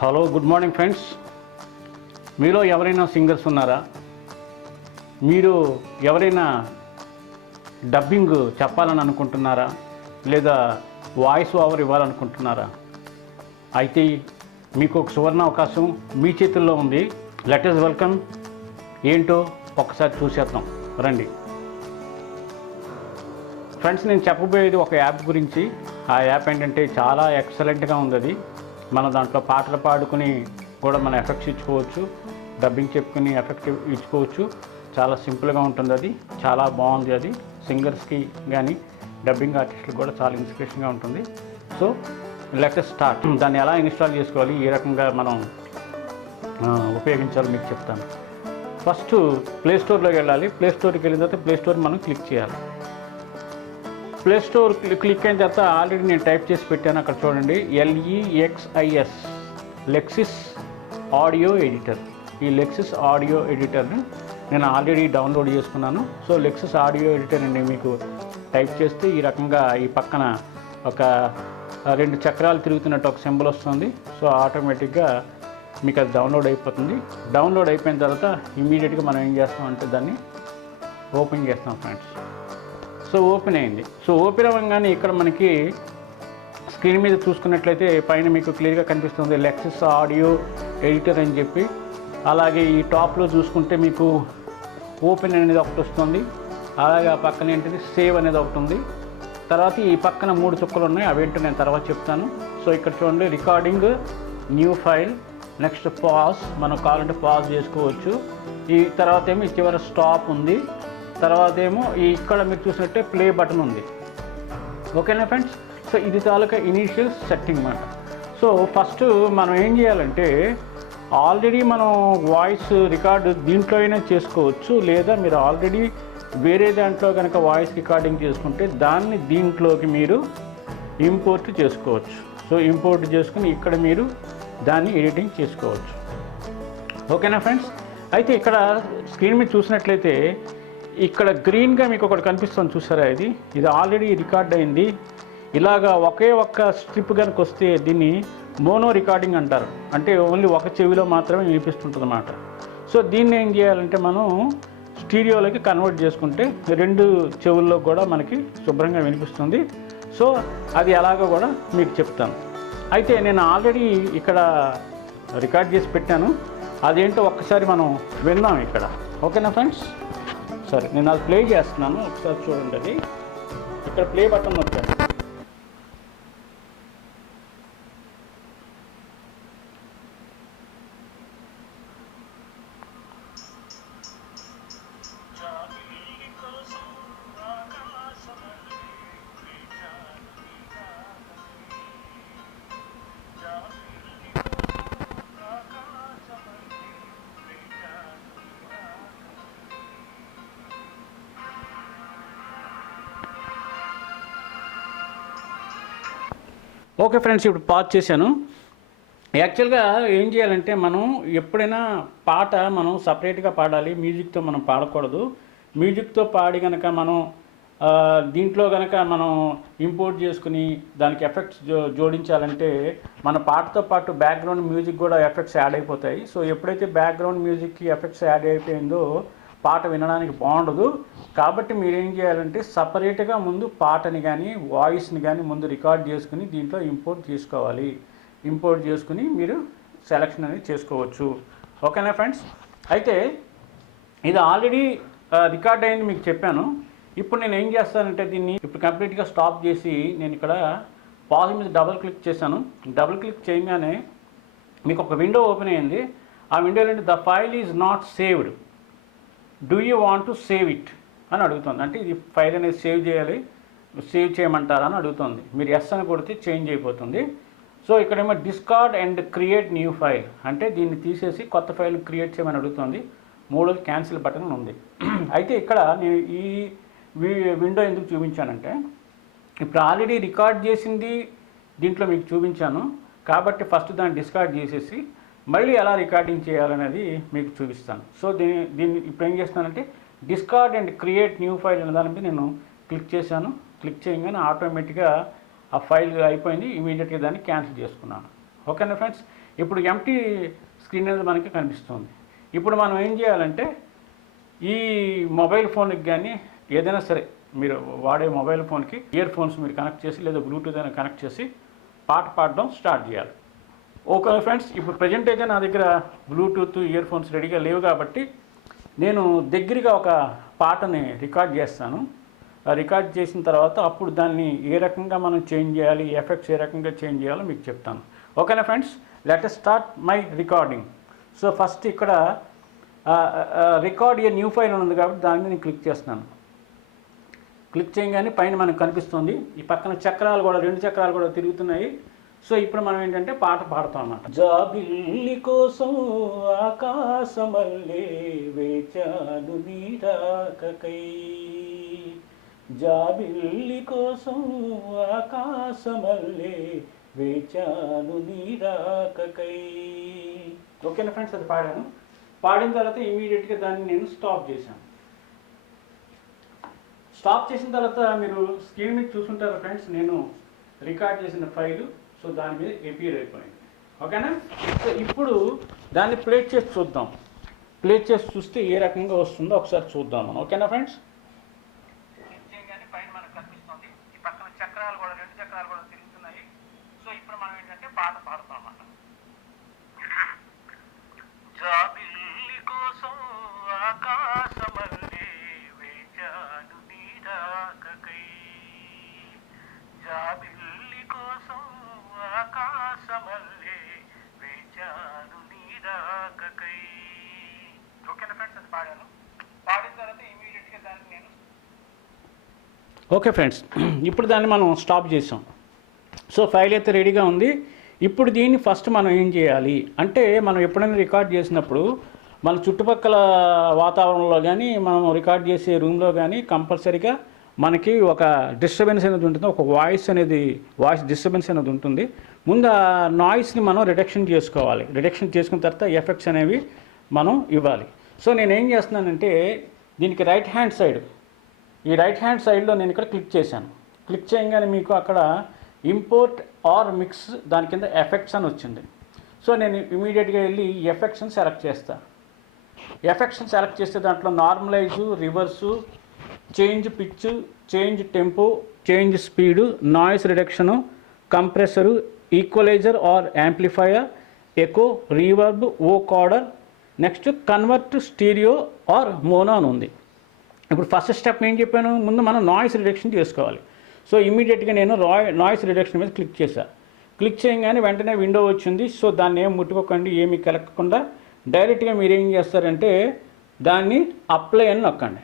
Hello good morning friends. మీలో ఎవరైనా singers ఉన్నారా? మీరు ఎవరైనా డబ్బింగ్ చెప్పాలని అనుకుంటున్నారా? లేదా వాయిస్ ఓవర్ ఇవ్వాలనుకుంటున్నారా? అయితే మీకు ఒక సువర్ణ అవకాశం మీ చేతుల్లో ఉంది. Let us welcome. ఏంటో ఒక్కసారి చూసేద్దాం రండి ఫ్రెండ్స్. నేను చెప్పబోయేది ఒక యాప్ గురించి. ఆ యాప్ ఏంటంటే చాలా ఎక్సలెంట్గా ఉంది. అది మనం దాంట్లో పాటలు పాడుకుని కూడా మనం ఎఫెక్ట్స్ ఇచ్చుకోవచ్చు, డబ్బింగ్ చెప్పుకుని ఎఫెక్ట్ ఇచ్చుకోవచ్చు. చాలా సింపుల్గా ఉంటుంది. అది చాలా బాగుంది. అది సింగర్స్కి కానీ డబ్బింగ్ ఆర్టిస్టులకు కూడా చాలా ఇన్స్పిరేషన్గా ఉంటుంది. So let us start. దాన్ని ఎలా ఇన్స్టాల్ చేసుకోవాలి, ఏ రకంగా మనం ఉపయోగించాలో మీకు చెప్తాను. ఫస్ట్ ప్లేస్టోర్లోకి వెళ్ళాలి. ప్లేస్టోర్కి వెళ్ళిన తర్వాత ప్లేస్టోర్ మనం క్లిక్ చేయాలి. ప్లే స్టోర్ క్లిక్ అయిన తర్వాత ఆల్రెడీ నేను టైప్ చేసి పెట్టాను. అక్కడ చూడండి, LEXIS లెక్సిస్ ఆడియో ఎడిటర్. ఈ లెక్సిస్ ఆడియో ఎడిటర్ని నేను ఆల్రెడీ డౌన్లోడ్ చేసుకున్నాను. సో లెక్సిస్ ఆడియో ఎడిటర్ అండి మీకు టైప్ చేస్తే ఈ రకంగా ఈ పక్కన ఒక 2 చక్రాలు తిరుగుతున్నట్టు ఒక సింబల్ వస్తుంది. సో ఆటోమేటిక్గా మీకు అది డౌన్లోడ్ అయిపోతుంది. డౌన్లోడ్ అయిపోయిన తర్వాత ఇమీడియట్గా మనం ఏం చేస్తామంటే దాన్ని ఓపెన్ చేస్తాం ఫ్రెండ్స్. సో ఓపెన్ అయింది. సో ఓపెన్ అవ్వగానే ఇక్కడ మనకి స్క్రీన్ మీద చూసుకున్నట్లయితే పైన మీకు క్లియర్గా కనిపిస్తుంది లెక్సిస్ ఆడియో ఎడిటర్ అని చెప్పి. అలాగే ఈ టాప్లో చూసుకుంటే మీకు ఓపెన్ అనేది ఒకటి వస్తుంది. అలాగే ఆ పక్కన ఏంటిది సేవ్ అనేది ఒకటి ఉంది. తర్వాత ఈ పక్కన 3 చుక్కలు ఉన్నాయి. అవేంటో నేను తర్వాత చెప్తాను. సో ఇక్కడ చూడండి, recording, new file, next pause. మనం కావాలంటే పాజ్ చేసుకోవచ్చు. ఈ తర్వాత ఏమో ఈ చివర స్టాప్ ఉంది. తర్వాత ఏమో ఇక్కడ మీరు చూసినట్టే ప్లే బటన్ ఉంది. ఓకేనా ఫ్రెండ్స్? సో ఇది తాలూకా ఇనీషియల్ సెట్టింగ్ అన్నమాట. సో ఫస్ట్ మనం ఏం చేయాలంటే, ఆల్రెడీ మనం వాయిస్ రికార్డు దీంట్లో అయినా చేసుకోవచ్చు, లేదా మీరు ఆల్రెడీ వేరే దాంట్లో కనుక వాయిస్ రికార్డింగ్ చేసుకుంటే దాన్ని దీంట్లోకి మీరు ఇంపోర్ట్ చేసుకోవచ్చు. సో ఇంపోర్ట్ చేసుకుని ఇక్కడ మీరు దాన్ని ఎడిటింగ్ చేసుకోవచ్చు. ఓకేనా ఫ్రెండ్స్? అయితే ఇక్కడ స్క్రీన్ మీద చూసినట్లయితే ఇక్కడ గ్రీన్గా మీకు ఒకటి కనిపిస్తుంది, చూసారా? ఇది ఆల్రెడీ రికార్డ్ అయింది. ఇలాగా ఒకే ఒక్క స్ట్రిప్ కనుక వస్తే దీన్ని మోనో రికార్డింగ్ అంటారు. అంటే ఓన్లీ ఒక చెవిలో మాత్రమే వినిపిస్తుంటుంది అన్నమాట. సో దీన్ని ఏం చేయాలంటే మనం స్టీరియోలోకి కన్వర్ట్ చేసుకుంటే 2 చెవుల్లో కూడా మనకి శుభ్రంగా వినిపిస్తుంది. సో అది ఎలాగో కూడా మీకు చెప్తాను. అయితే నేను ఆల్రెడీ ఇక్కడ రికార్డ్ చేసి పెట్టాను. అదేంటో ఒక్కసారి మనం విందాం ఇక్కడ. ఓకేనా ఫ్రెండ్స్? సరే, నేను అది ప్లే చేస్తున్నాను. ఒకసారి చూడండి. అది ఇక్కడ ప్లే బటన్ వచ్చాను. ఓకే ఫ్రెండ్స్, ఇప్పుడు పాజ్ చేశాను. యాక్చువల్గా ఏం చేయాలంటే, మనం ఎప్పుడైనా పాట మనం సపరేట్గా పాడాలి, మ్యూజిక్తో మనం పాడకూడదు. మ్యూజిక్తో పాడి కనుక మనం దీంట్లో కనుక మనం ఇంపోర్ట్ చేసుకుని దానికి ఎఫెక్ట్స్ జోడించాలంటే మన పాటతో పాటు బ్యాక్గ్రౌండ్ మ్యూజిక్ కూడా ఎఫెక్ట్స్ యాడ్ అయిపోతాయి. సో ఎప్పుడైతే బ్యాక్గ్రౌండ్ మ్యూజిక్కి ఎఫెక్ట్స్ యాడ్ అయిపోయిందో పాట వినడానికి బాగుండదు. కాబట్టి మీరేం చేయాలంటే సపరేట్గా ముందు పాటని కానీ వాయిస్ని కానీ ముందు రికార్డ్ చేసుకుని దీంట్లో ఇంపోర్ట్ చేసుకోవాలి. ఇంపోర్ట్ చేసుకుని మీరు సెలెక్షన్ అనేది చేసుకోవచ్చు. ఓకేనా ఫ్రెండ్స్? అయితే ఇది ఆల్రెడీ రికార్డ్ అయింది మీకు చెప్పాను. ఇప్పుడు నేను ఏం చేస్తానంటే దీన్ని ఇప్పుడు కంప్లీట్గా స్టాప్ చేసి నేను ఇక్కడ పాజ్ మీద డబుల్ క్లిక్ చేశాను. డబుల్ క్లిక్ చేయగానే మీకు ఒక విండో ఓపెన్ అయ్యింది. ఆ విండోలో the file is not saved, do you want to save it అని అడుగుతుంది. అంటే ఇది ఫైల్ అనేది సేవ్ చేయాలి, సేవ్ చేయమంటారా అని అడుగుతుంది. మీరు ఎస్ అని కొడితే చేంజ్ అయిపోతుంది. సో ఇక్కడేమో discard and create new file అంటే దీన్ని తీసేసి కొత్త ఫైల్ క్రియేట్ చేయమని అడుగుతుంది. 3వది క్యాన్సిల్ బటన్ ఉంది. అయితే ఇక్కడ నేను ఈ విండో ఎందుకు చూపించానంటే, ఇప్పుడు ఆల్రెడీ రికార్డ్ చేసింది దీంట్లో మీకు చూపించాను. కాబట్టి ఫస్ట్ దాన్ని డిస్కార్డ్ చేసేసి మళ్ళీ ఎలా రికార్డింగ్ చేయాలనేది మీకు చూపిస్తాను. సో దీన్ని ఇప్పుడు ఏం చేస్తానంటే discard and create new file అనే దాని మీద నేను క్లిక్ చేశాను. క్లిక్ చేయగానే ఆటోమేటిక్గా ఆ ఫైల్ అయిపోయింది. ఇమీడియట్గా దాన్ని క్యాన్సిల్ చేసుకున్నాను. ఓకేనా ఫ్రెండ్స్? ఇప్పుడు ఎంటీ స్క్రీన్ అనేది మనకి కనిపిస్తుంది. ఇప్పుడు మనం ఏం చేయాలంటే ఈ మొబైల్ ఫోన్కి కానీ ఏదైనా సరే మీరు వాడే మొబైల్ ఫోన్కి ఇయర్ ఫోన్స్ మీరు కనెక్ట్ చేసి లేదా బ్లూటూత్ అయినా కనెక్ట్ చేసి పాట పాడడం స్టార్ట్ చేయాలి. ఓకే ఫ్రెండ్స్, ఇప్పుడు ప్రజెంట్ అయితే నా దగ్గర బ్లూటూత్ ఇయర్ ఫోన్స్ రెడీగా లేవు కాబట్టి నేను దగ్గరగా ఒక పాటని రికార్డ్ చేస్తాను. రికార్డ్ చేసిన తర్వాత అప్పుడు దాన్ని ఏ రకంగా మనం చేంజ్ చేయాలి, ఎఫెక్ట్స్ ఏ రకంగా చేంజ్ చేయాలో మీకు చెప్తాను. ఓకేనా friends, let us start my recording. So first ఇక్కడ రికార్డ్ ఏ న్యూ ఫైల్ ఉంది కాబట్టి దాని మీద నేను క్లిక్ చేస్తున్నాను. క్లిక్ చేయగానే పైన మనకు కనిపిస్తుంది. ఈ పక్కన చక్రాలు కూడా 2 చక్రాలు కూడా తిరుగుతున్నాయి. సో ఇప్పుడు మనం ఏంటంటే పాట పాడతాం అన్నమాట. జాబిల్లి కోసం ఆకాశమల్లే వేచాను నీ రాకకై, జాబిల్లి కోసం ఆకాశమల్లే వేచాను నీ రాకకై. ఓకేనా ఫ్రెండ్స్, అది పాడాను. పాడిన తర్వాత ఇమీడియట్గా దాన్ని నేను స్టాప్ చేశాను. స్టాప్ చేసిన తర్వాత మీరు స్క్రీన్ మీద చూసుంటారు ఫ్రెండ్స్, నేను రికార్డ్ చేసిన ఫైలు సో దాని మీద అపియర్ అయిపోయింది. ఓకేనా, సో ఇప్పుడు దాన్ని ప్లే చేసి చూద్దాం. ప్లే చేసి చూస్తే ఏ రకంగా వస్తుందో ఒకసారి చూద్దాం మనం. ఓకేనా ఫ్రెండ్స్, పైన మనకు కనిపిస్తుంది. ఈ పక్కన చక్రాలు కూడా 2 చక్రాలు కూడా తిరుగుతున్నాయి. సో ఇప్పుడు మనం ఏంటంటే పాట పాడుతాం అన్నమాట. జాబిల్లి కోసం ఆకాశమల్లే వేచాను నీ రాకకై, జాబిల్లి కోసం ఆకాశమల్లే వేచాను నీ రాకకై. ఓకేనా ఫ్రెండ్స్, అది పాడాను. పాడిన తర్వాత ఇమీడియట్గా దాన్ని నేను ఓకే ఫ్రెండ్స్, ఇప్పుడు దాన్ని మనం స్టాప్ చేసాం. సో ఫైల్ అయితే రెడీగా ఉంది. ఇప్పుడు దీన్ని ఫస్ట్ మనం ఏం చేయాలి అంటే, మనం ఎప్పుడైనా రికార్డ్ చేసినప్పుడు మన చుట్టుపక్కల వాతావరణంలో కానీ మనం రికార్డ్ చేసే రూమ్లో కానీ కంపల్సరీగా మనకి ఒక డిస్టర్బెన్స్ అనేది ఉంటుంది, ఒక వాయిస్ డిస్టర్బెన్స్ అనేది ఉంటుంది. ముందు ఆ నాయిస్ని మనం రిడక్షన్ చేసుకోవాలి. రిడక్షన్ చేసుకున్న తర్వాత ఎఫెక్ట్స్ అనేవి మనం ఇవ్వాలి. సో నేనేం చేస్తున్నానంటే దీనికి రైట్ హ్యాండ్ సైడ్లో నేను ఇక్కడ క్లిక్ చేశాను. క్లిక్ చేయగానే మీకు అక్కడ ఇంపోర్ట్ ఆర్ మిక్స్ దాని కింద ఎఫెక్ట్స్ అని వచ్చింది. సో నేను ఇమీడియట్గా వెళ్ళి ఎఫెక్ట్స్ని సెలెక్ట్ చేస్తాను. ఎఫెక్ట్స్ని సెలెక్ట్ చేస్తే దాంట్లో normalise, reverse, change pitch, change tempo, change speed, noise reduction, compressor, equaliser or amplifier, echo, reverb, vocoder, next convert stereo or mono అని ఉంది. ఇప్పుడు ఫస్ట్ స్టెప్ ఏం చెప్పాను, ముందు మనం నాయిస్ రిడక్షన్ చేసుకోవాలి. సో ఇమీడియట్గా నేను నాయిస్ రిడక్షన్ మీద క్లిక్ చేశాను. క్లిక్ చేయగానే వెంటనే విండో వచ్చింది. సో దాన్ని ఏం ముట్టుకోకండి, ఏమీ కలగకుండా డైరెక్ట్గా మీరు ఏం చేస్తారంటే దాన్ని అప్లై అని నొక్కండి.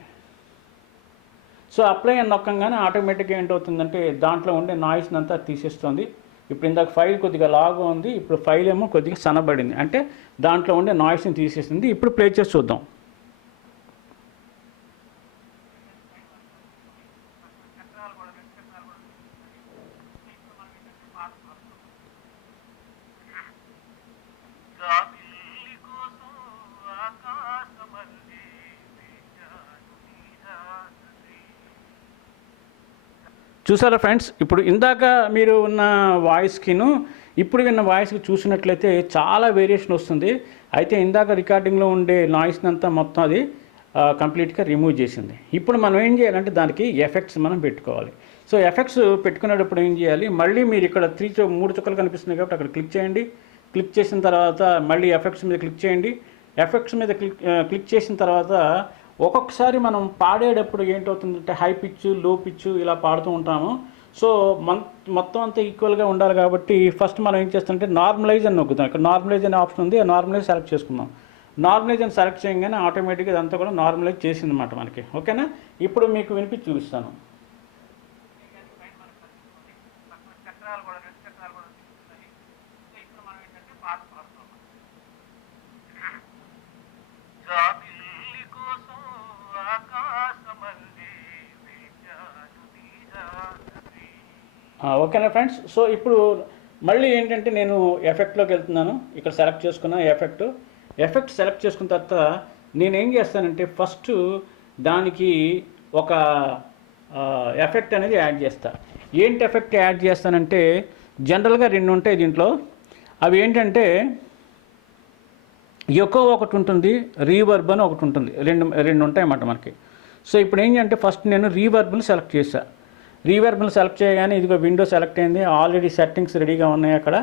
సో అప్లై అని నొక్కగానే ఆటోమేటిక్గా ఏంటవుతుందంటే దాంట్లో ఉండే నాయిస్ని అంతా తీసేస్తుంది. ఇప్పుడు ఇందాక ఫైల్ కొద్దిగా లాగా ఉంది, ఇప్పుడు ఫైల్ ఏమో కొద్దిగా సన్నబడింది, అంటే దాంట్లో ఉండే నాయిస్ని తీసేస్తుంది. ఇప్పుడు ప్లే చేసి చూద్దాం. చూసారా ఫ్రెండ్స్, ఇప్పుడు ఇందాక మీరు ఉన్న వాయిస్కిను ఇప్పుడు విన్న వాయిస్కి చూసినట్లయితే చాలా వేరియేషన్ వస్తుంది. అయితే ఇందాక రికార్డింగ్లో ఉండే నాయిస్ని అంతా మొత్తం అది కంప్లీట్గా రిమూవ్ చేసింది. ఇప్పుడు మనం ఏం చేయాలంటే దానికి ఎఫెక్ట్స్ మనం పెట్టుకోవాలి. సో ఎఫెక్ట్స్ పెట్టుకునేటప్పుడు ఏం చేయాలి, మళ్ళీ మీరు ఇక్కడ 3 చుక్కలు కనిపిస్తున్నాయి కాబట్టి అక్కడ క్లిక్ చేయండి. క్లిక్ చేసిన తర్వాత మళ్ళీ ఎఫెక్ట్స్ మీద క్లిక్ చేయండి. ఎఫెక్ట్స్ మీద క్లిక్ చేసిన తర్వాత ఒక్కొక్కసారి మనం పాడేటప్పుడు ఏంటవుతుందంటే హై పిచ్, లో పిచ్ ఇలా పాడుతూ ఉంటాము. సో మొత్తం అంతా ఈక్వల్గా ఉండాలి కాబట్టి ఫస్ట్ మనం ఏం చేస్తామంటే నార్మలైజ్ అని నొక్కుతాం. ఇక్కడ నార్మలైజ్ అనే ఆప్షన్ ఉంది, ఆ నార్మలైజ్ సెలెక్ట్ చేసుకుందాం. నార్మలైజ్ అని సెలెక్ట్ చేయగానే ఆటోమేటిక్గా ఇదంతా కూడా నార్మలైజ్ చేసింది అన్నమాట మనకి. ఓకేనా, ఇప్పుడు మీకు వినిపించి చూపిస్తాను. ఓకేనా ఫ్రెండ్స్, సో ఇప్పుడు మళ్ళీ ఏంటంటే నేను ఎఫెక్ట్లోకి వెళ్తున్నాను. ఇక్కడ సెలెక్ట్ చేసుకున్న ఎఫెక్ట్ సెలెక్ట్ చేసుకున్న తర్వాత నేనేం చేస్తానంటే ఫస్ట్ దానికి ఒక ఎఫెక్ట్ అనేది యాడ్ చేస్తాను. ఏంటి ఎఫెక్ట్ యాడ్ చేస్తానంటే జనరల్గా 2 ఉంటాయి దీంట్లో. అవి ఏంటంటే ఎకో ఒకటి ఉంటుంది, రీవర్బ్ అని ఒకటి ఉంటుంది, రెండు ఉంటాయన్నమాట మనకి. సో ఇప్పుడు ఏంటంటే ఫస్ట్ నేను రీవర్బ్ని సెలెక్ట్ చేశాను. రీవర్బ్ని సెలెక్ట్ చేయగానే ఇదిగో విండో సెలెక్ట్ అయింది, ఆల్రెడీ సెట్టింగ్స్ రెడీగా ఉన్నాయి అక్కడ.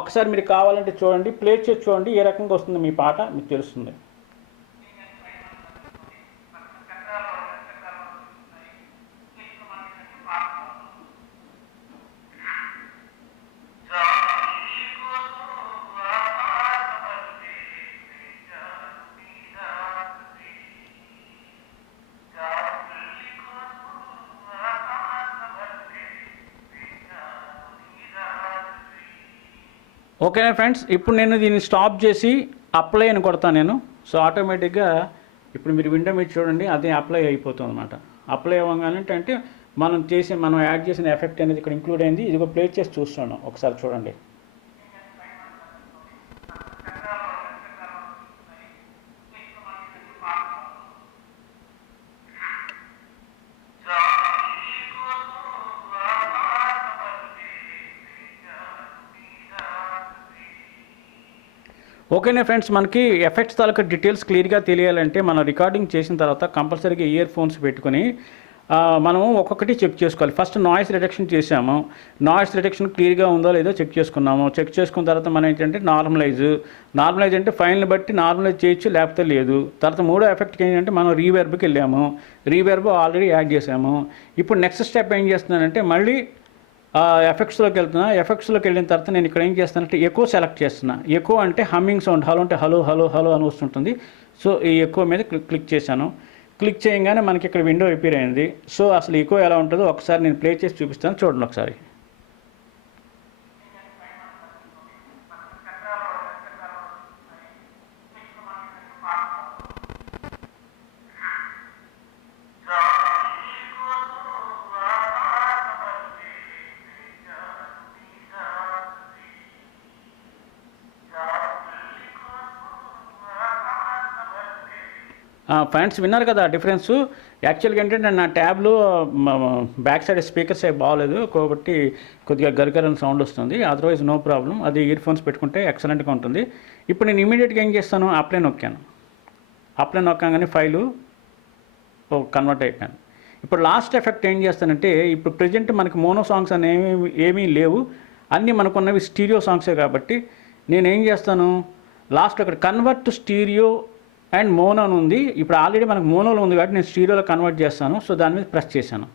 ఒకసారి మీరు కావాలంటే చూడండి, ప్లే చేసి చూడండి ఏ రకంగా వస్తుంది మీ పాట మీకు తెలుస్తుంది. ఓకేనా ఫ్రెండ్స్, ఇప్పుడు నేను దీన్ని స్టాప్ చేసి అప్లై అని కొడతాను నేను. సో ఆటోమేటిక్గా ఇప్పుడు మీరు విండో మీద చూడండి, అదే అప్లై అయిపోతుంది అనమాట. అప్లై అవ్వగానే అంటే మనం యాడ్ చేసిన ఎఫెక్ట్ అనేది ఇక్కడ ఇంక్లూడ్ అయింది. ఇదిగో ప్లే చేసి చూస్తున్నాను, ఒకసారి చూడండి. ఓకేనా ఫ్రెండ్స్, మనకి ఎఫెక్ట్స్ తాలూకా డీటెయిల్స్ క్లియర్గా తెలియాలంటే మనం రికార్డింగ్ చేసిన తర్వాత కంపల్సరీగా ఇయర్ ఫోన్స్ పెట్టుకొని మనం ఒక్కొక్కటి చెక్ చేసుకోవాలి. ఫస్ట్ నాయిస్ రిడక్షన్ చేసాము, నాయిస్ రిడక్షన్ క్లియర్గా ఉందో లేదో చెక్ చేసుకున్నాము. చెక్ చేసుకున్న తర్వాత మనం ఏంటంటే నార్మలైజ్ అంటే ఫైల్ని బట్టి నార్మలైజ్ చేయొచ్చు, లేకపోతే లేదు. తర్వాత మూడో ఎఫెక్ట్కి ఏంటంటే మనం రీవర్బ్కి వెళ్ళాము, రీవర్బ్ ఆల్రెడీ యాడ్ చేసాము. ఇప్పుడు నెక్స్ట్ స్టెప్ ఏం చేస్తున్నానంటే మళ్ళీ ఎఫెక్ట్స్లోకి వెళ్తున్నా. ఎఫెక్ట్స్లోకి వెళ్ళిన తర్వాత నేను ఇక్కడ ఏం చేస్తానంటే ఎకో సెలెక్ట్ చేస్తున్నా. ఎకో అంటే హమ్మింగ్ సౌండ్, హలో అంటే హలో హలో హలో అని వస్తుంటుంది. సో ఈ ఎకో మీద క్లిక్ చేశాను. క్లిక్ చేయగానే మనకి ఇక్కడ విండో అపియర్ అయింది. సో అసలు ఎకో ఎలా ఉంటుందో ఒకసారి నేను ప్లే చేసి చూపిస్తాను, చూడండి ఒకసారి. ఫ్రెండ్స్ విన్నారు కదా డిఫరెన్స్. యాక్చువల్గా ఏంటంటే నా ట్యాబ్లో బ్యాక్ సైడ్ స్పీకర్స్ అవి బాగోలేదు కాబట్టి కొద్దిగా గరగరని సౌండ్ వస్తుంది. అదర్వైజ్ నో ప్రాబ్లం, అది ఇయర్ ఫోన్స్ పెట్టుకుంటే ఎక్సలెంట్గా ఉంటుంది. ఇప్పుడు నేను ఇమీడియట్గా ఏం చేస్తాను, అప్లై నొక్కాను. అప్లై నొక్కగానే ఫైలు కన్వర్ట్ అయిపోయాను. ఇప్పుడు లాస్ట్ ఎఫెక్ట్ ఏం చేస్తానంటే ఇప్పుడు ప్రజెంట్ మనకి మోనో సాంగ్స్ అనేవి ఏమీ లేవు, అన్నీ మనకున్నవి స్టీరియో సాంగ్సే కాబట్టి నేనేం చేస్తాను, లాస్ట్ అక్కడ కన్వర్ట్ స్టీరియో అండ్ మోనో అని ఉంది. ఇప్పుడు ఆల్రెడీ మనకు మోనోలో ఉంది కాబట్టి నేను స్టీరియోలో కన్వర్ట్ చేస్తాను. సో దాని మీద ప్రెస్ చేశాను.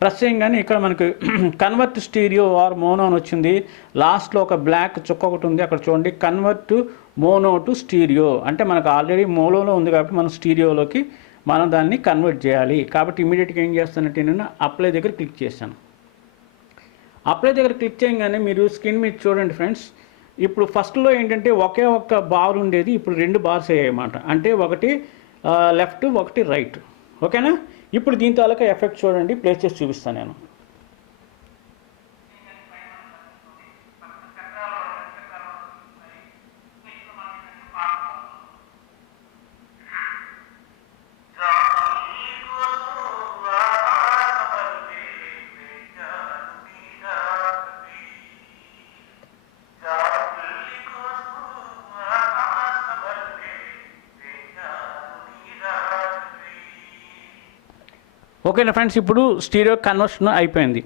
ప్రెస్ చేయగానే ఇక్కడ మనకు కన్వర్ట్ స్టీరియో ఆర్ మోనో అని వచ్చింది. లాస్ట్లో ఒక బ్లాక్ చుక్క ఒకటి ఉంది, అక్కడ చూడండి కన్వర్ట్ మోనో టు స్టీరియో. అంటే మనకు ఆల్రెడీ మోనోలో ఉంది కాబట్టి మనం స్టీరియోలోకి మనం దాన్ని కన్వర్ట్ చేయాలి. కాబట్టి ఇమీడియట్గా ఏం చేస్తానంటే నేను అప్లై దగ్గర క్లిక్ చేశాను. అప్లై దగ్గర క్లిక్ చేయగానే మీరు స్క్రీన్ మీద చూడండి ఫ్రెండ్స్. ఇప్పుడు ఫస్ట్లో ఏంటంటే ఒకే ఒక్క బార్ ఉండేది, ఇప్పుడు 2 బార్స్ అయ్యాయి అన్నమాట. అంటే ఒకటి లెఫ్ట్, ఒకటి రైట్. ఓకేనా, ఇప్పుడు దీని తాలూకా ఎఫెక్ట్ చూడండి, ప్లే చేసి చూపిస్తాను నేను. ఓకేనా ఫ్రెండ్స్, ఇప్పుడు స్టీరియో కన్వర్షన్ అయిపోయింది.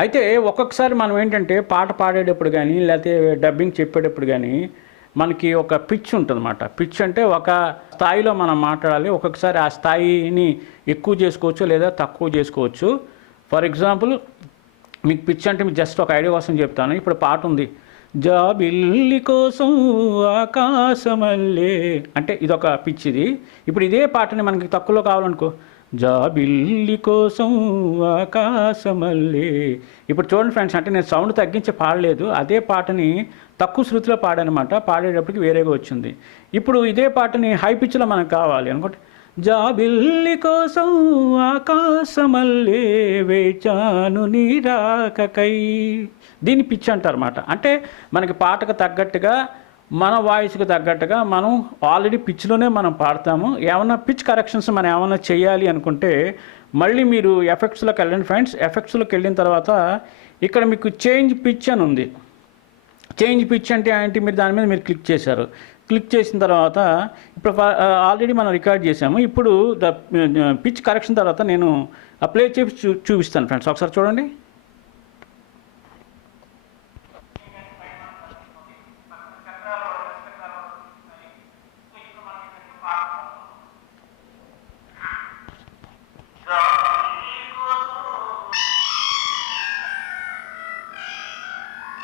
అయితే ఒక్కొక్కసారి మనం ఏంటంటే పాట పాడేటప్పుడు కానీ లేకపోతే డబ్బింగ్ చెప్పేటప్పుడు కానీ మనకి ఒక పిచ్ ఉంటుందన్నమాట. పిచ్ అంటే ఒక స్థాయిలో మనం మాట్లాడాలి. ఒక్కొక్కసారి ఆ స్థాయిని ఎక్కువ చేసుకోవచ్చు లేదా తక్కువ చేసుకోవచ్చు. ఫర్ ఎగ్జాంపుల్ మీకు పిచ్ అంటే మీకు జస్ట్ ఒక ఐడియా కోసం చెప్తాను. ఇప్పుడు పాట ఉంది, జాబిల్లి కోసం ఆకాశమల్లే అంటే ఇదొక పిచ్ ఇది. ఇప్పుడు ఇదే పాటని మనకి తక్కువలో కావాలనుకో, జాబిల్లి కోసం ఆకాశమల్లే. ఇప్పుడు చూడండి ఫ్రెండ్స్, అంటే నేను సౌండ్ తగ్గించి పాడలేదు, అదే పాటని తక్కువ శృతిలో పాడనమాట. పాడేటప్పటికి వేరేగా వచ్చింది. ఇప్పుడు ఇదే పాటని హై పిచ్లో మనకు కావాలి అనుకోండి, జాబిల్లి కోసం ఆకాశమల్లే వేచాను నీ రాకకై. దీన్ని పిచ్ అంటారు అన్నమాట. అంటే మనకి పాటకు తగ్గట్టుగా మన వాయిస్కి తగ్గట్టుగా మనం ఆల్రెడీ పిచ్లోనే మనం పాడతాము. ఏమన్నా పిచ్ కరెక్షన్స్ మనం ఏమన్నా చేయాలి అనుకుంటే మళ్ళీ మీరు ఎఫెక్ట్స్లోకి వెళ్ళండి ఫ్రెండ్స్. ఎఫెక్ట్స్లోకి వెళ్ళిన తర్వాత ఇక్కడ మీకు చేంజ్ పిచ్ అని ఉంది. చేంజ్ పిచ్ అంటే ఏంటి, మీరు దాని మీద మీరు క్లిక్ చేశారు. క్లిక్ చేసిన తర్వాత ఇప్పుడు ఆల్రెడీ మనం రికార్డ్ చేసాము. ఇప్పుడు ద పిచ్ కరెక్షన్ తర్వాత నేను అప్లై చేసి చూపిస్తాను ఫ్రెండ్స్. ఒకసారి చూడండి.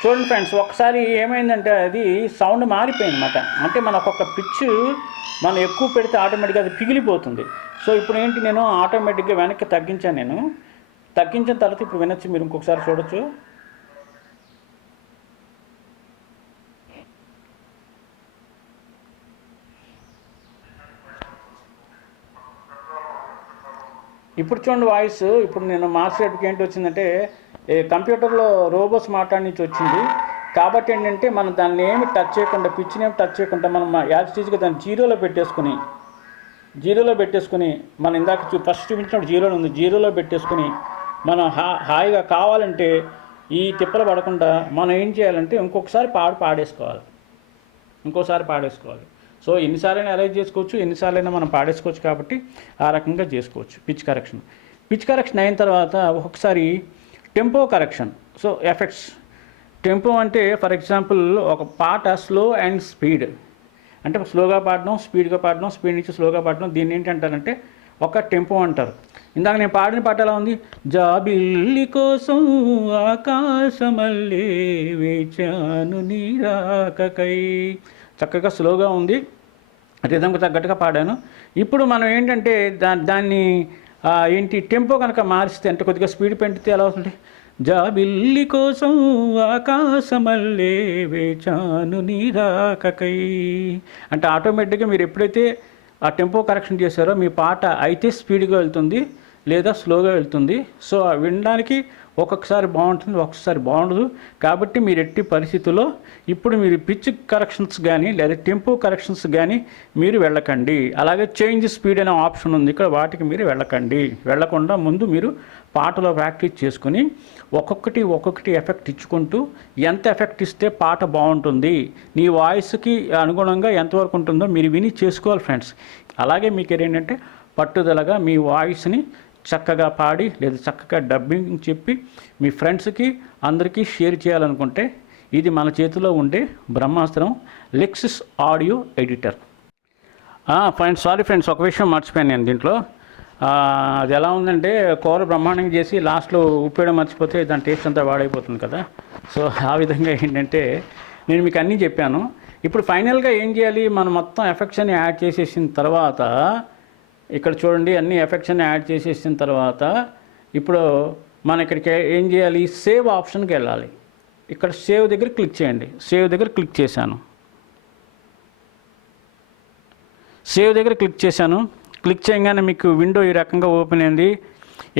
చూడండి ఫ్రెండ్స్, ఒకసారి ఏమైందంటే అది సౌండ్ మారిపోయింది అన్నమాట. అంటే మన ఒక్కొక్క పిచ్ మనం ఎక్కువ పెడితే ఆటోమేటిక్గా అది పిగిలిపోతుంది. సో ఇప్పుడు ఏంటి, నేను ఆటోమేటిక్గా వెనక్కి తగ్గించాను. నేను తగ్గించిన తర్వాత ఇప్పుడు వినొచ్చు, మీరు ఇంకొకసారి చూడొచ్చు. ఇప్పుడు చూడండి వాయిస్. ఇప్పుడు నేను మార్చేటప్పటికి ఏంటి వచ్చిందంటే కంప్యూటర్లో రోబోస్ మాట్లాడి వచ్చింది. కాబట్టి ఏంటంటే మనం దాన్ని ఏమి టచ్ చేయకుండా, పిచ్ని ఏమి టచ్ చేయకుండా మనం యాజిటీజ్గా దాన్ని జీరోలో పెట్టేసుకుని మనం ఇందాక ఫస్ట్ చూపించినప్పుడు జీరోలో ఉంది, జీరోలో పెట్టేసుకుని మనం హాయిగా కావాలంటే ఈ తిప్పలు పడకుండా మనం ఏం చేయాలంటే ఇంకొకసారి పాడేసుకోవాలి. సో ఎన్నిసార్లైనా అరేంజ్ చేసుకోవచ్చు, ఎన్నిసార్లైనా మనం పాడేసుకోవచ్చు. కాబట్టి ఆ రకంగా చేసుకోవచ్చు పిచ్ కరెక్షన్ అయిన తర్వాత ఒక్కొక్కసారి tempo correction. So effects tempo అంటే ఫర్ ఎగ్జాంపుల్ ఒక పాట స్లో అండ్ స్పీడ్, అంటే స్లోగా పాడడం, స్పీడ్గా పాడడం, స్పీడ్ నుంచి స్లోగా పాడడం, దీన్ని ఏంటంటారంటే ఒక టెంపో అంటారు. ఇందాక నేను పాడిన పాట ఎలా ఉంది, జాబిల్లి కోసం ఆకాశమల్లే వేచాను నీరాకకై, చక్కగా స్లోగా ఉంది, రిథంకు తగ్గట్టుగా పాడాను. ఇప్పుడు మనం ఏంటంటే దాన్ని ఏంటి టెంపో కనుక మారిస్తే, అంటే కొద్దిగా స్పీడ్ పెంచితే ఎలా అవుతుంది, జాబిల్లి కోసం ఆకాశమల్లే వేచాను నీరాకకై, అంటే ఆటోమేటిక్గా మీరు ఎప్పుడైతే ఆ టెంపో కరెక్షన్ చేశారో మీ పాట అయితే స్పీడ్గా వెళ్తుంది లేదా స్లోగా వెళ్తుంది. సో వినడానికి ఒక్కొక్కసారి బాగుంటుంది, ఒక్కొక్కసారి బాగుండదు. కాబట్టి మీరు ఎట్టి పరిస్థితుల్లో ఇప్పుడు మీరు పిచ్ కరెక్షన్స్ కానీ లేదా టెంపో కరెక్షన్స్ కానీ మీరు వెళ్ళకండి. అలాగే చేంజ్ స్పీడ్ అనే ఆప్షన్ ఉంది ఇక్కడ, వాటికి మీరు వెళ్ళకుండా ముందు మీరు పాటలో ప్రాక్టీస్ చేసుకుని ఒక్కొక్కటి ఎఫెక్ట్ ఇచ్చుకుంటూ ఎంత ఎఫెక్ట్ ఇస్తే పాట బాగుంటుంది, నీ వాయిస్కి అనుగుణంగా ఎంతవరకు ఉంటుందో మీరు విని చేసుకోవాలి ఫ్రెండ్స్. అలాగే మీకు ఏంటంటే పట్టుదలగా మీ వాయిస్ని చక్కగా పాడి లేదా చక్కగా డబ్బింగ్ చెప్పి మీ ఫ్రెండ్స్కి అందరికీ షేర్ చేయాలనుకుంటే ఇది మన చేతిలో ఉండే బ్రహ్మాస్త్రం lexis audio editor. Sorry friends, ఒక విషయం మర్చిపోయాను నేను దీంట్లో. అది ఎలా ఉందంటే కూర బ్రహ్మాండంగా చేసి లాస్ట్లో ఉప్పేయడం మర్చిపోతే దాని టేస్ట్ అంతా వాడైపోతుంది కదా. సో ఆ విధంగా ఏంటంటే నేను మీకు అన్నీ చెప్పాను. ఇప్పుడు ఫైనల్గా ఏం చేయాలి, మనం మొత్తం ఎఫెక్ట్స్ అని యాడ్ చేసేసిన తర్వాత ఇక్కడ చూడండి, అన్ని ఎఫెక్ట్స్ అని యాడ్ చేసేసిన తర్వాత ఇప్పుడు మనం ఇక్కడికి ఏం చేయాలి, సేవ్ ఆప్షన్కి వెళ్ళాలి. ఇక్కడ సేవ్ దగ్గర క్లిక్ చేయండి. సేవ్ దగ్గర క్లిక్ చేశాను. క్లిక్ చేయగానే మీకు విండో ఈ రకంగా ఓపెన్ అయింది.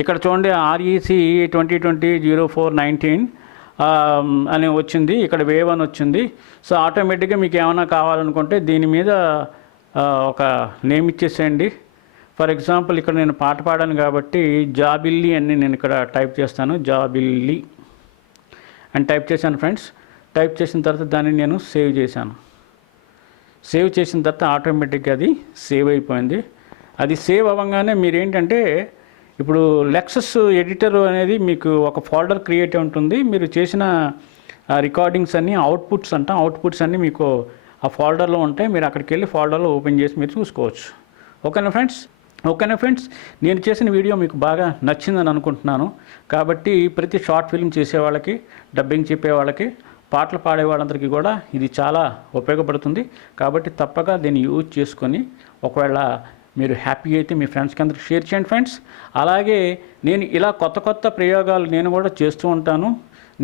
ఇక్కడ చూడండి REC 2020-04-19 అని వచ్చింది. ఇక్కడ వేవ్ అని వచ్చింది. సో ఆటోమేటిక్గా మీకు ఏమైనా కావాలనుకుంటే దీని మీద ఒక నేమ్ ఇచ్చేసేయండి. ఫర్ ఎగ్జాంపుల్ ఇక్కడ నేను పాట పాడాను కాబట్టి జాబిల్లి అని నేను ఇక్కడ టైప్ చేస్తాను. జాబిల్లి అని టైప్ చేశాను ఫ్రెండ్స్. టైప్ చేసిన తర్వాత దాన్ని నేను సేవ్ చేశాను. సేవ్ చేసిన తర్వాత ఆటోమేటిక్గా అది సేవ్ అయిపోయింది. అది సేవ్ అవ్వగానే మీరు ఏంటంటే ఇప్పుడు లెక్సస్ ఎడిటర్ అనేది మీకు ఒక ఫోల్డర్ క్రియేట్ ఉంటుంది. మీరు చేసిన రికార్డింగ్స్ అన్నీ అవుట్పుట్స్ అన్నీ మీకు ఆ ఫోల్డర్లో ఉంటాయి. మీరు అక్కడికి వెళ్ళి ఫోల్డర్లో ఓపెన్ చేసి మీరు చూసుకోవచ్చు. ఓకేనా ఫ్రెండ్స్, నేను చేసిన వీడియో మీకు బాగా నచ్చిందని అనుకుంటున్నాను. కాబట్టి ప్రతి షార్ట్ ఫిల్మ్ చేసేవాళ్ళకి, డబ్బింగ్ చెప్పేవాళ్ళకి, పాటలు పాడే వాళ్ళందరికీ కూడా ఇది చాలా ఉపయోగపడుతుంది. కాబట్టి తప్పక దీన్ని యూజ్ చేసుకొని ఒకవేళ మీరు హ్యాపీ అయితే మీ ఫ్రెండ్స్కి అందరికి షేర్ చేయండి ఫ్రెండ్స్. అలాగే నేను ఇలా కొత్త ప్రయోగాలు నేను కూడా చేస్తూ ఉంటాను.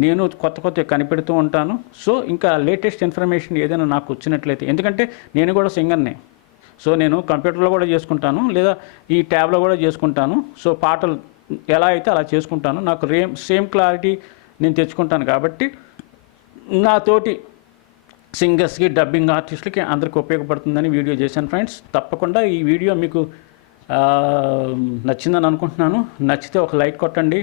నేను కొత్త కనిపెడుతూ ఉంటాను. సో ఇంకా లేటెస్ట్ ఇన్ఫర్మేషన్ ఏదైనా నాకు వచ్చినట్లయితే, ఎందుకంటే నేను కూడా సింగర్నే, సో నేను కంప్యూటర్లో కూడా చేసుకుంటాను లేదా ఈ ట్యాబ్లో కూడా చేసుకుంటాను. సో పాటలు ఎలా అయితే అలా చేసుకుంటాను. నాకు సేమ్ క్లారిటీ నేను తెచ్చుకుంటాను. కాబట్టి నాతోటి సింగర్స్కి, డబ్బింగ్ ఆర్టిస్టులకి అందరికీ ఉపయోగపడుతుందని వీడియో చేశాను ఫ్రెండ్స్. తప్పకుండా ఈ వీడియో మీకు నచ్చిందని అనుకుంటున్నాను. నచ్చితే ఒక లైక్ కొట్టండి,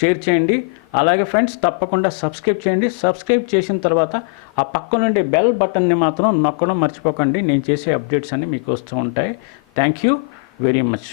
షేర్ చేయండి. అలాగే ఫ్రెండ్స్ తప్పకుండా సబ్స్క్రైబ్ చేయండి. సబ్స్క్రైబ్ చేసిన తర్వాత ఆ పక్క నుండి బెల్ బటన్ని మాత్రం నొక్కడం మర్చిపోకండి. నేను చేసే అప్డేట్స్ అన్నీ మీకు వస్తూ ఉంటాయి. Thank you very much.